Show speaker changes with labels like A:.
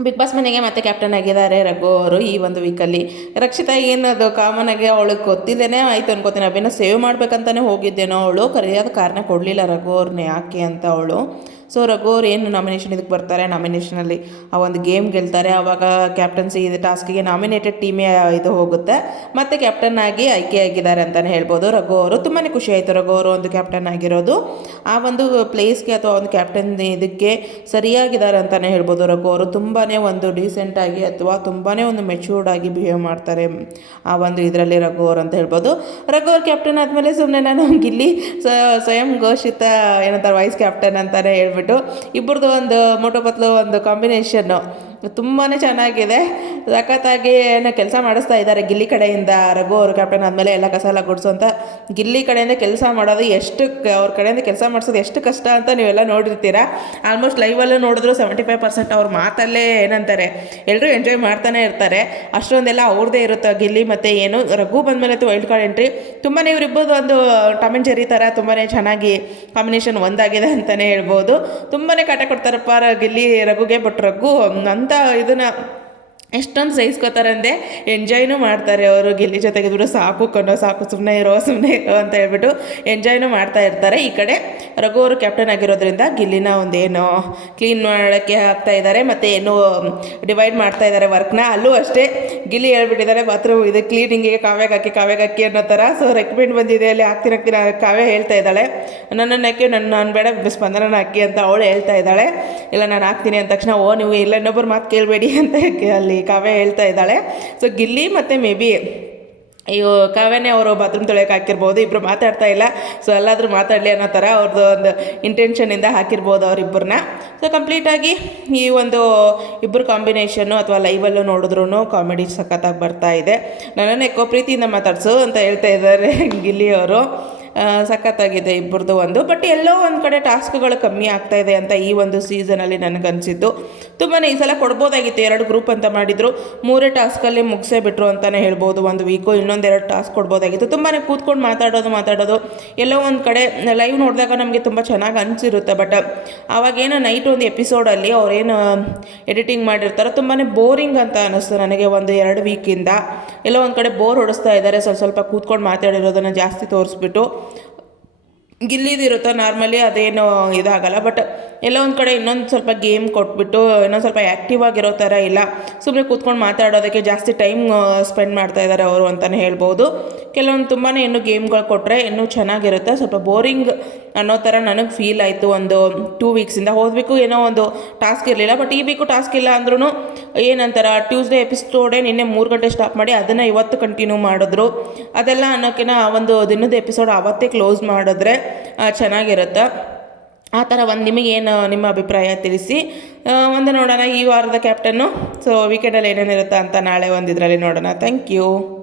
A: Big boss ಮನೆಗೆ ಮತ್ತೆ captain ಆಗಿದ್ದಾರೆ ರಘು ಅವರು ಈ ಒಂದು ವೀಕಲ್ಲಿ ರಕ್ಷಿತಾ, ಏನದು ಕಾಮನ್ ಆಗಿ ಅವಳಿಗೆ ಗೊತ್ತಿದ್ದೇನೆ ಆಯ್ತು ಅನ್ಕೋತೀನಿ. ಅಭಿನ ಸೇವ್ ಮಾಡ್ಬೇಕಂತಾನೆ ಹೋಗಿದ್ದೇನೋ ಅವಳು. ಕರೆಯೋದು ಕಾರಣ ಕೊಡಲಿಲ್ಲ ರಘು ಅವ್ರನ್ನ ಯಾಕೆ ಅಂತ ಅವಳು. ಸೊ ರಘು ಅವ್ರು ಏನು ನಾಮಿನೇಷನ್ ಇದಕ್ಕೆ ಬರ್ತಾರೆ? ನಾಮಿನೇಷನಲ್ಲಿ ಆ ಒಂದು ಗೇಮ್ ಗೆಲ್ತಾರೆ. ಆವಾಗ ಕ್ಯಾಪ್ಟನ್ಸಿ ಇದು ಟಾಸ್ಕಿಗೆ ನಾಮಿನೇಟೆಡ್ ಟೀಮೇ ಇದು ಹೋಗುತ್ತೆ. ಮತ್ತು ಕ್ಯಾಪ್ಟನ್ ಆಗಿ ಆಯ್ಕೆಯಾಗಿದ್ದಾರೆ ಅಂತಲೇ ಹೇಳ್ಬೋದು. ರಘು ಅವರು ತುಂಬಾ ಖುಷಿ ಆಯಿತು. ರಘು ಅವರು ಒಂದು ಕ್ಯಾಪ್ಟನ್ ಆಗಿರೋದು. ಆ ಒಂದು ಪ್ಲೇಸ್ಗೆ ಅಥವಾ ಒಂದು ಕ್ಯಾಪ್ಟನ್ ಇದಕ್ಕೆ ಸರಿಯಾಗಿದ್ದಾರೆ ಅಂತಲೇ ಹೇಳ್ಬೋದು. ರಘು ಅವರು ತುಂಬಾ ಒಂದು ಡೀಸೆಂಟಾಗಿ ಅಥವಾ ತುಂಬಾ ಒಂದು ಮೆಚೂರ್ಡ್ ಆಗಿ ಬಿಹೇವ್ ಮಾಡ್ತಾರೆ ಆ ಒಂದು ಇದರಲ್ಲಿ ರಘು ಅವರು ಅಂತ ಹೇಳ್ಬೋದು. ರಘು ಅವ್ರು ಕ್ಯಾಪ್ಟನ್ ಆದಮೇಲೆ ಸುಮ್ಮನೆ ನಾನು ಗಿಲ್ಲಿ ಸ್ವಯಂ ಘೋಷಿತ ಏನಂತಾರೆ ವೈಸ್ ಕ್ಯಾಪ್ಟನ್ ಅಂತಲೇ ಹೇಳ್ಬಿಟ್ಟು ಇಬ್ಬರದು ಒಂದು ಮೋಟು ಪತ್ಲು ಒಂದು ಕಾಂಬಿನೇಷನ್ನು ತುಂಬಾ ಚೆನ್ನಾಗಿದೆ. ಸಖತ್ತಾಗಿ ಏನೋ ಕೆಲಸ ಮಾಡಿಸ್ತಾ ಇದ್ದಾರೆ ಗಿಲ್ಲಿ ಕಡೆಯಿಂದ ರಘು ಅವ್ರ ಕ್ಯಾಪ್ಟನ್ ಆದಮೇಲೆ ಎಲ್ಲ ಕಸ ಎಲ್ಲ ಗುಡಿಸು ಅಂತ. ಗಿಲ್ಲಿ ಕಡೆಯಿಂದ ಕೆಲಸ ಮಾಡೋದು ಎಷ್ಟು ಅವ್ರ ಕಡೆಯಿಂದ ಕೆಲಸ ಮಾಡಿಸೋದು ಎಷ್ಟು ಕಷ್ಟ ಅಂತ ನೀವೆಲ್ಲ ನೋಡಿರ್ತೀರ. ಆಲ್ಮೋಸ್ಟ್ ಲೈವಲ್ಲೂ ನೋಡಿದ್ರು ಸೆವೆಂಟಿ ಫೈವ್ ಪರ್ಸೆಂಟ್ ಅವ್ರ ಮಾತಲ್ಲೇ ಏನಂತಾರೆ. ಎಲ್ಲರೂ ಎಂಜಾಯ್ ಮಾಡ್ತಾನೆ ಇರ್ತಾರೆ. ಅಷ್ಟೊಂದೆಲ್ಲ ಅವ್ರದ್ದೇ ಇರುತ್ತೆ ಗಿಲ್ಲಿ ಮತ್ತು ಏನು? ರಘು ಬಂದಮೇಲೆ ವೈಲ್ಡ್ ಕಾರ್ಡ್ ಎಂಟ್ರಿ ತುಂಬಾ ಇವರಿಬ್ಬರು ಒಂದು ಟಮೆಂಟ್ ಜೆರಿ ಥರ ತುಂಬಾ ಚೆನ್ನಾಗಿ ಕಾಂಬಿನೇಷನ್ ಒಂದಾಗಿದೆ ಅಂತಲೇ ಹೇಳ್ಬೋದು. ತುಂಬಾ ಕಾಟ ಕೊಡ್ತಾರಪ್ಪ ಗಿಲ್ಲಿ ರಘುಗೆ ಬಟ್ ರಘು ಅಂತ ಇದನ್ನು ಎಷ್ಟೊಂದು ಸಹಿಸ್ಕೋತಾರೆ ಅಂದೆ ಎಂಜಾಯ್ನೂ ಮಾಡ್ತಾರೆ ಅವರು, ಗಿಲ್ಲಿ ಜೊತೆಗೆ ಇದ್ರು ಸಾಕು ಕಣ್ಣೋ, ಸಾಕು ಸುಮ್ಮನೆ ಇರೋ ಸುಮ್ಮನೆ ಇರೋ ಅಂತ ಹೇಳ್ಬಿಟ್ಟು ಎಂಜಾಯ್ನೂ ಮಾಡ್ತಾ ಇರ್ತಾರೆ. ಈ ಕಡೆ ರಘು ಅವರು ಕ್ಯಾಪ್ಟನ್ ಆಗಿರೋದ್ರಿಂದ ಗಿಲ್ಲಿನ ಒಂದೇನು ಕ್ಲೀನ್ ಮಾಡೋಕ್ಕೆ ಹಾಕ್ತಾ ಇದ್ದಾರೆ, ಮತ್ತು ಏನು ಡಿವೈಡ್ ಮಾಡ್ತಾ ಇದ್ದಾರೆ ವರ್ಕ್ನ ಅಲ್ಲೂ ಅಷ್ಟೇ ಗಿಲ್ಲಿ ಹೇಳ್ಬಿಟ್ಟಿದ್ದಾರೆ, ಬಾತ್ರೂಮ್ ಇದು ಕ್ಲೀನಿಂಗಿಗೆ ಕಾವ್ಯಾಗ ಹಾಕಿ ಕಾವ್ಯಾಗ ಹಾಕಿ ಅನ್ನೋ ಥರ ಸೊ ರೆಕಮೆಂಡ್ ಬಂದಿದೆ, ಅಲ್ಲಿ ಹಾಕ್ತೀನಿ ಹಾಕ್ತೀನಿ ಕಾವ್ಯ ಹೇಳ್ತಾ ಇದ್ದಾಳೆ. ನನ್ನನ್ನು ಹಾಕಿ ನನ್ನ ನಾನು ಬೇಡ ಸ್ಪಂದನ ಹಾಕಿ ಅಂತ ಅವಳು ಹೇಳ್ತಾ ಇದ್ದಾಳೆ. ಇಲ್ಲ, ನಾನು ಹಾಕ್ತೀನಿ ಅಂದ ತಕ್ಷಣ, ಓ, ನೀವು ಇಲ್ಲ, ಇನ್ನೊಬ್ಬರು ಮಾತು ಕೇಳಬೇಡಿ ಅಂತ ಅಲ್ಲಿ ಕಾವ್ಯ ಹೇಳ್ತಾ ಇದ್ದಾಳೆ. ಸೊ ಗಿಲ್ಲಿ ಮತ್ತು ಮೇ ಬಿ ಅಯ್ಯೋ ಕಾವ್ಯನೇ ಅವರು ಬಾತ್ರೂಮ್ ತೊಳೆಯೋಕೆ ಹಾಕಿರ್ಬೋದು. ಇಬ್ಬರು ಮಾತಾಡ್ತಾ ಇಲ್ಲ. ಸೊ ಎಲ್ಲಾದರೂ ಮಾತಾಡಲಿ ಅನ್ನೋ ಥರ ಅವ್ರದ್ದು ಒಂದು ಇಂಟೆನ್ಷನಿಂದ ಹಾಕಿರ್ಬೋದು ಅವರಿಬ್ಬರನ್ನ ಸೊ ಕಂಪ್ಲೀಟಾಗಿ ಈ ಒಂದು ಇಬ್ಬರು ಕಾಂಬಿನೇಷನ್ನು ಅಥವಾ ಲೈವಲ್ಲೂ ನೋಡಿದ್ರು ಕಾಮಿಡಿ ಸಖತ್ತಾಗಿ ಬರ್ತಾ ಇದೆ. ನನ್ನನ್ನು ಎಕ್ಕೋ ಪ್ರೀತಿಯಿಂದ ಮಾತಾಡ್ಸು ಅಂತ ಹೇಳ್ತಾ ಇದ್ದಾರೆ ಗಿಲ್ಲಿ ಅವರು. ಆ, ಸಖತ್ತಾಗಿದೆ ಇಬ್ಬರದು ಒಂದು. ಬಟ್ ಎಲ್ಲೋ ಒಂದು ಕಡೆ ಟಾಸ್ಕ್ಗಳು ಕಮ್ಮಿ ಆಗ್ತಾ ಇದೆ ಅಂತ ಈ ಒಂದು ಸೀಸನಲ್ಲಿ ನನಗನ್ಸಿದ್ದು. ತುಂಬಾ ಈ ಸಲ ಕೊಡ್ಬೋದಾಗಿತ್ತು. ಎರಡು ಗ್ರೂಪ್ ಅಂತ ಮಾಡಿದ್ರು. ಮೂರೇ ಟಾಸ್ಕಲ್ಲಿ ಮುಗಿಸೇ ಬಿಟ್ರು ಅಂತಲೇ ಹೇಳ್ಬೋದು. ಒಂದು ವೀಕು ಇನ್ನೊಂದೆರಡು ಟಾಸ್ಕ್ ಕೊಡ್ಬೋದಾಗಿತ್ತು. ತುಂಬಾ ಕೂತ್ಕೊಂಡು ಮಾತಾಡೋದು ಮಾತಾಡೋದು ಎಲ್ಲೋ ಒಂದು ಕಡೆ ಲೈವ್ ನೋಡಿದಾಗ ನಮಗೆ ತುಂಬ ಚೆನ್ನಾಗಿ ಅನಿಸಿರುತ್ತೆ. ಬಟ್ ಆವಾಗೇನು ನೈಟ್ ಒಂದು ಎಪಿಸೋಡಲ್ಲಿ ಅವ್ರೇನು ಎಡಿಟಿಂಗ್ ಮಾಡಿರ್ತಾರೋ ತುಂಬಾ ಬೋರಿಂಗ್ ಅಂತ ಅನ್ನಿಸ್ತು ನನಗೆ ಒಂದು ಎರಡು ವೀಕಿಂದ ಎಲ್ಲೋ ಒಂದು ಕಡೆ ಬೋರ್ ಹೊಡಿಸ್ತಾ ಇದ್ದಾರೆ. ಸ್ವಲ್ಪ ಸ್ವಲ್ಪ ಕೂತ್ಕೊಂಡು ಮಾತಾಡಿರೋದನ್ನು ಜಾಸ್ತಿ ತೋರಿಸ್ಬಿಟ್ಟು. ಗಿಲ್ಲಿದಿರುತ್ತೋ ನಾರ್ಮಲಿ ಅದೇನು ಇದಾಗಲ್ಲ ಬಟ್ ಎಲ್ಲ ಒಂದು ಕಡೆ ಇನ್ನೊಂದು ಸ್ವಲ್ಪ ಗೇಮ್ ಕೊಟ್ಬಿಟ್ಟು, ಇನ್ನೊಂದು ಸ್ವಲ್ಪ ಆ್ಯಕ್ಟಿವ್ ಆಗಿರೋ ಥರ ಇಲ್ಲ. ಸುಮ್ಮನೆ ಕೂತ್ಕೊಂಡು ಮಾತಾಡೋದಕ್ಕೆ ಜಾಸ್ತಿ ಟೈಮ್ ಸ್ಪೆಂಡ್ ಮಾಡ್ತಾ ಇದ್ದಾರೆ ಅವರು ಅಂತಲೇ ಹೇಳ್ಬೋದು. ಕೆಲವೊಂದು ತುಂಬಾ ಇನ್ನೂ ಗೇಮ್ಗಳು ಕೊಟ್ಟರೆ ಇನ್ನೂ ಚೆನ್ನಾಗಿರುತ್ತೆ. ಸ್ವಲ್ಪ ಬೋರಿಂಗ್ ಅನ್ನೋ ಥರ ನನಗೆ ಫೀಲ್ ಆಯಿತು ಒಂದು ಟೂ ವೀಕ್ಸಿಂದ ಹೋದ್ಬೇಕು ಏನೋ ಒಂದು ಟಾಸ್ಕ್ ಇರಲಿಲ್ಲ ಬಟ್ ಈ ವೀಕು ಟಾಸ್ಕ್ ಇಲ್ಲ ಅಂದ್ರೂ ಏನಂತಾರ ಟ್ಯೂಸ್ಡೇ ಎಪಿಸೋಡೇ ನಿನ್ನೆ ಮೂರು ಗಂಟೆ ಸ್ಟಾಪ್ ಮಾಡಿ ಅದನ್ನು ಇವತ್ತು ಕಂಟಿನ್ಯೂ ಮಾಡಿದ್ರು. ಅದೆಲ್ಲ ಅನ್ನೋಕ್ಕಿಂತ ಒಂದು ದಿನದ ಎಪಿಸೋಡ್ ಆವತ್ತೇ ಕ್ಲೋಸ್ ಮಾಡಿದ್ರೆ ಚೆನ್ನಾಗಿರುತ್ತೆ. ಆ ಥರ ಒಂದು ನಿಮಗೇನು ನಿಮ್ಮ ಅಭಿಪ್ರಾಯ ತಿಳಿಸಿ. ಒಂದು ನೋಡೋಣ ಈ ವಾರದ ಕ್ಯಾಪ್ಟನ್ನು ಸೊ ವೀಕೆಂಡಲ್ಲಿ ಏನೇನಿರುತ್ತೆ ಅಂತ ನಾಳೆ ಒಂದು ಇದರಲ್ಲಿ ನೋಡೋಣ. Thank you